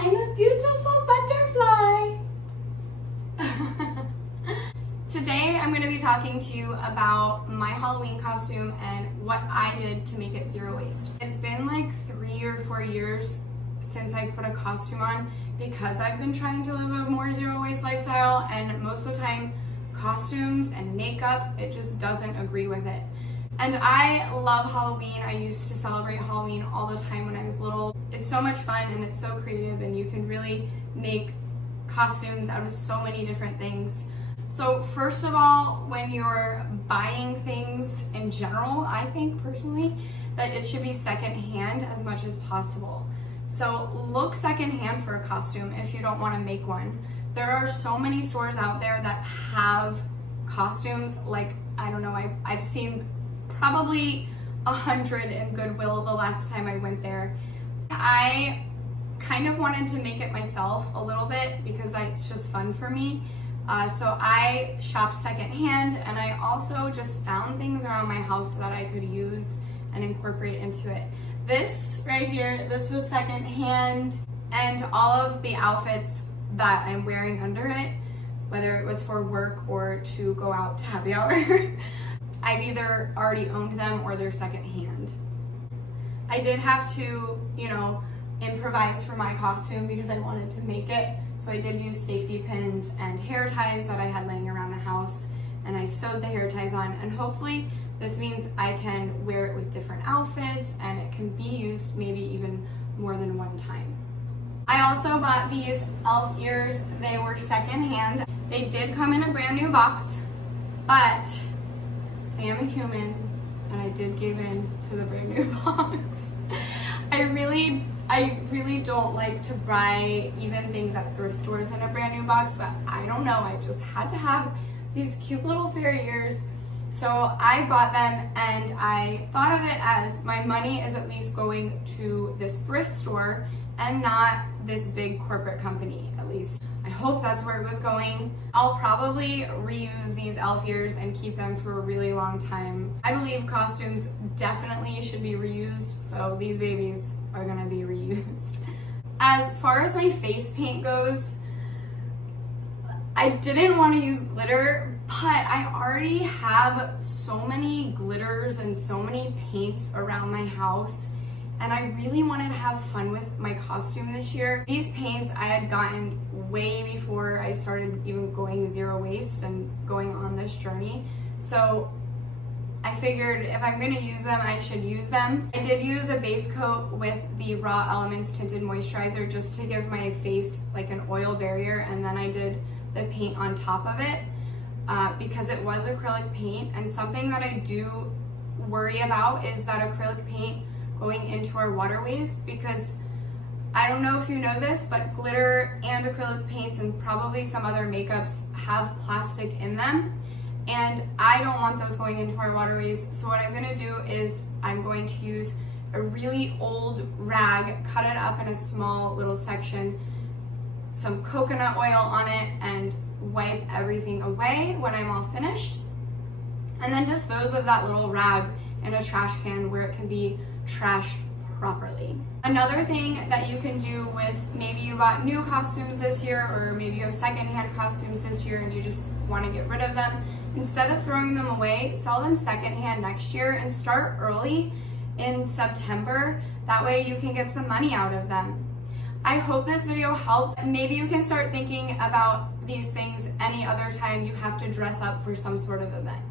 I'm a beautiful butterfly. Today I'm going to be talking to you about my Halloween costume and what I did to make it zero waste. It's been like 3 or 4 years since I've put a costume on because I've been trying to live a more zero waste lifestyle, and most of the time costumes and makeup, it just doesn't agree with it. And I love Halloween. I used to celebrate Halloween all the time when I was little. It's so much fun and it's so creative, and you can really make costumes out of so many different things. So first of all, when you're buying things in general, I think personally that it should be secondhand as much as possible. So look secondhand for a costume if you don't want to make one. There are so many stores out there that have costumes, like, I don't know, I've seen probably 100 in Goodwill the last time I went there. I kind of wanted to make it myself a little bit because it's just fun for me. So I shopped secondhand, and I also just found things around my house that I could use and incorporate into it. This right here, this was secondhand, and all of the outfits that I'm wearing under it, whether it was for work or to go out to happy hour, I've either already owned them or they're secondhand. I did have to, improvise for my costume because I wanted to make it. So I did use safety pins and hair ties that I had laying around the house, and I sewed the hair ties on, and hopefully this means I can wear it with different outfits and it can be used maybe even more than one time. I also bought these elf ears. They were secondhand. They did come in a brand new box, but I am a human and I did give in to the brand new box. I really don't like to buy even things at thrift stores in a brand new box, but I don't know, I just had to have these cute little fairy ears. So I bought them, and I thought of it as my money is at least going to this thrift store and not this big corporate company. At least I hope that's where it was going. I'll probably reuse these elf ears and keep them for a really long time. I believe costumes definitely should be reused, so these babies are gonna be reused. As far as my face paint goes, I didn't want to use glitter, but I already have so many glitters and so many paints around my house, and I really wanted to have fun with my costume this year. These paints I had gotten way before I started even going zero waste and going on this journey. So I figured if I'm going to use them, I should use them. I did use a base coat with the Raw Elements Tinted Moisturizer just to give my face like an oil barrier, and then I did the paint on top of it because it was acrylic paint. And something that I do worry about is that acrylic paint going into our waterways, because I don't know if you know this, but glitter and acrylic paints and probably some other makeups have plastic in them, and I don't want those going into our waterways. So what I'm going to do is I'm going to use a really old rag, cut it up in a small little section, some coconut oil on it, and wipe everything away when I'm all finished, and then dispose of that little rag in a trash can where it can be trashed properly. Another thing that you can do with, maybe you bought new costumes this year, or maybe you have secondhand costumes this year and you just want to get rid of them, instead of throwing them away, sell them secondhand next year and start early in September. That way you can get some money out of them. I hope this video helped. Maybe you can start thinking about these things any other time you have to dress up for some sort of event.